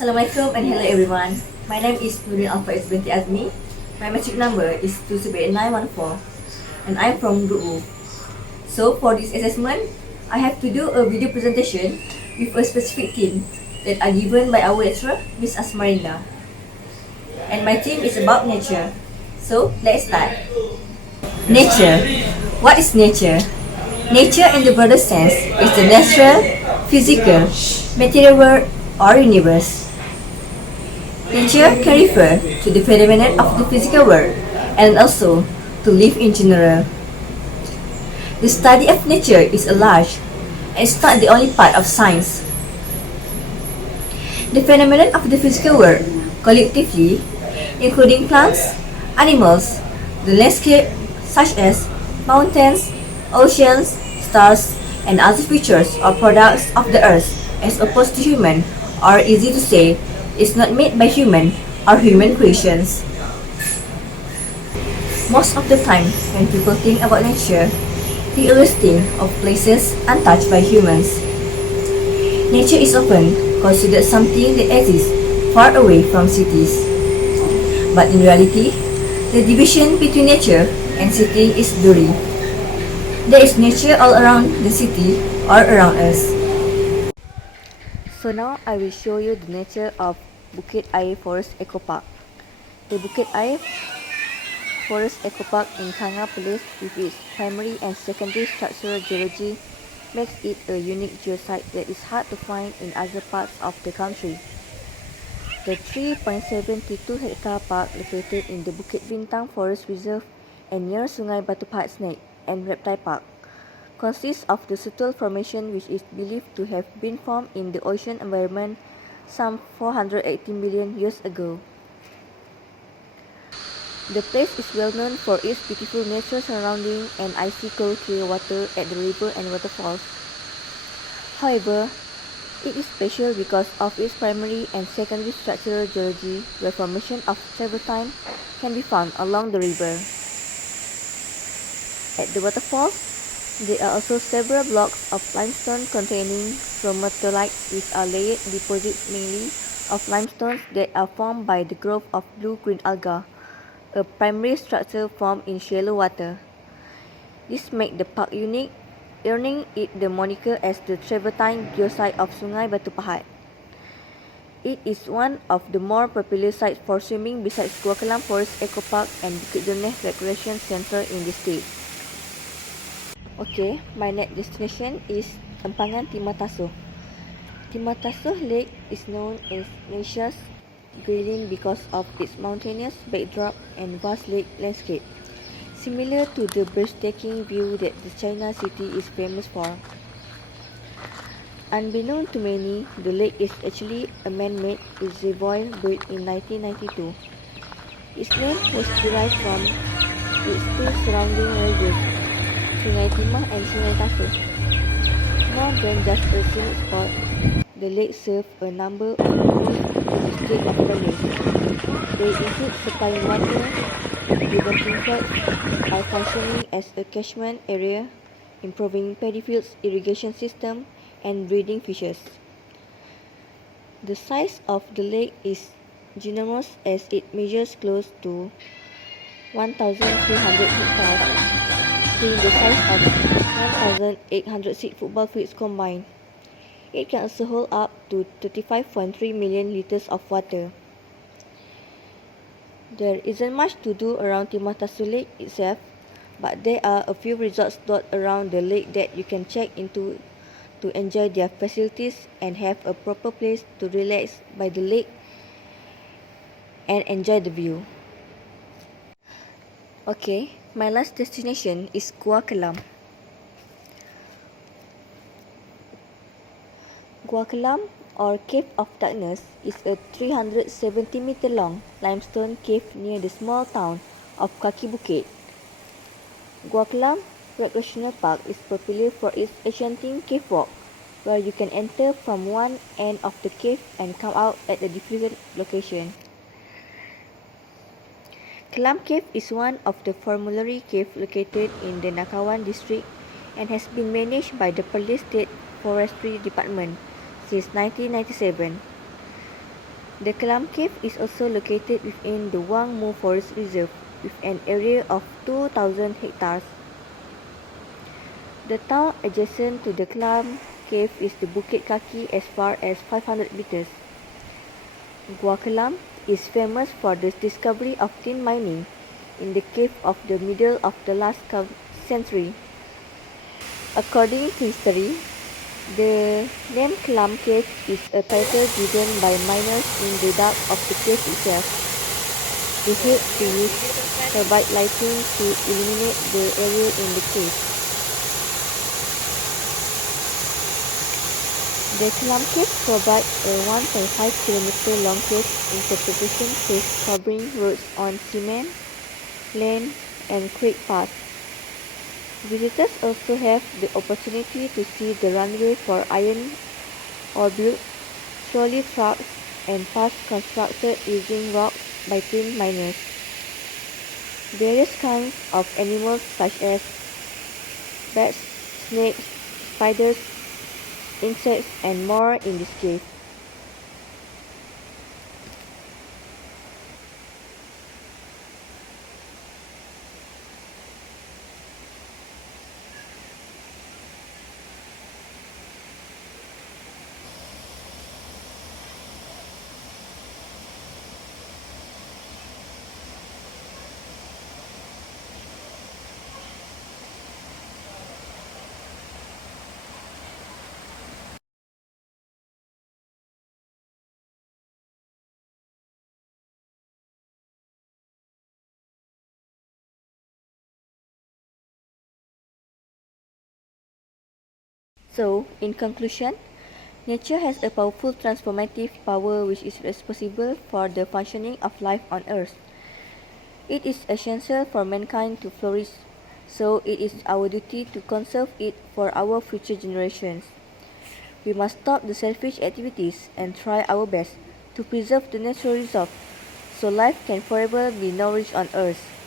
Assalamualaikum and hello everyone. My name is Nurin Alfa binti Azmi. My metric number is 27914 and I'm from Group U. So for this assessment, I have to do a video presentation with a specific theme that are given by our lecturer, Miss Asmarina. And my theme is about nature. So let's start. Nature. What is nature? Nature in the broader sense is the natural, physical, material world or universe. Nature can refer to the phenomenon of the physical world and also to life in general. The study of nature is a large and it's not the only part of science. The phenomenon of the physical world collectively, including plants, animals, the landscape such as mountains, oceans, stars, and other features or products of the earth as opposed to human, or easy to say, is not made by human or human creations. Most of the time when people think about nature, they always think of places untouched by humans. Nature is often considered something that exists far away from cities. But in reality, the division between nature and city is blurry. There is nature all around the city or around us. So now I will show you the nature of Bukit Air Forest Eco Park. The Bukit Air Forest Eco Park in Kanga Place with its primary and secondary structural geology makes it a unique geosite that is hard to find in other parts of the country. The 3.72 hectare park located in the Bukit Bintang Forest Reserve and near Sungai Batu Pahat Snake and Reptile Park consists of the Sutul Formation, which is believed to have been formed in the ocean environment some 480 million years ago. The place is well known for its beautiful natural surrounding and icy cold clear water at the river and waterfalls. However, it is special because of its primary and secondary structural geology, where formation of travertine can be found along the river. At the waterfalls, there are also several blocks of limestone containing stromatolites, which are layered deposits mainly of limestones that are formed by the growth of blue-green algae, a primary structure formed in shallow water. This makes the park unique, earning it the moniker as the travertine geosite of Sungai Batu Pahat. It is one of the more popular sites for swimming besides Gua Kelam Forest Eco Park and Bukit Joneh Recreation Centre in the state. Okay, my next destination is Empangan Timah Tasuh. Timah Tasuh Lake is known as Malaysia's Grilling because of its mountainous backdrop and vast lake landscape, similar to the breathtaking view that the China city is famous for. Unbeknown to many, the lake is actually a man-made reservoir built in 1992. Its name was derived from its two surrounding rivers, Sungai Timah and Sungai Tasuh. More than just a scenic spot, the lake serves a number of purposes to the state of Malaysia. They include supplying water, preventing floods by functioning as a catchment area, improving paddy fields irrigation system, and breeding fishes. The size of the lake is ginormous as it measures close to 1,200 hectares, being the size of 1,806 football fields combined. It can also hold up to 35.3 million liters of water. There isn't much to do around Timah Tasuh Lake itself, but there are a few resorts dotted around the lake that you can check into to enjoy their facilities and have a proper place to relax by the lake and enjoy the view. Okay, my last destination is Gua Kelam. Gua Kelam, or Cave of Darkness, is a 370-meter long limestone cave near the small town of Kaki Bukit. Gua Kelam Recreational Park is popular for its enchanting cave walk, where you can enter from one end of the cave and come out at a different location. Kelam Cave is one of the formulary caves located in the Nakawan district and has been managed by the Perlis State Forestry Department since 1997. The Clam Cave is also located within the Wang Mu Forest Reserve with an area of 2,000 hectares. The town adjacent to the Clam Cave is the Bukit Kaki as far as 500 meters. Gua Kelam is famous for the discovery of tin mining in the cave of the middle of the last century. According to history, the name Clam Cave is a title given by miners in the dark of the cave itself. They hate to use carbide lighting to illuminate the area in the cave. The Clam Cave provides a 1.5 km long cave interpretation cave covering roads on cement, land, and creek paths. Visitors also have the opportunity to see the runway for iron ore built, trolley trucks, and paths constructed using rocks by tin miners. Various kinds of animals such as bats, snakes, spiders, insects, and more in this cave. So, in conclusion, nature has a powerful transformative power which is responsible for the functioning of life on Earth. It is essential for mankind to flourish, so it is our duty to conserve it for our future generations. We must stop the selfish activities and try our best to preserve the natural reserve so life can forever be nourished on Earth.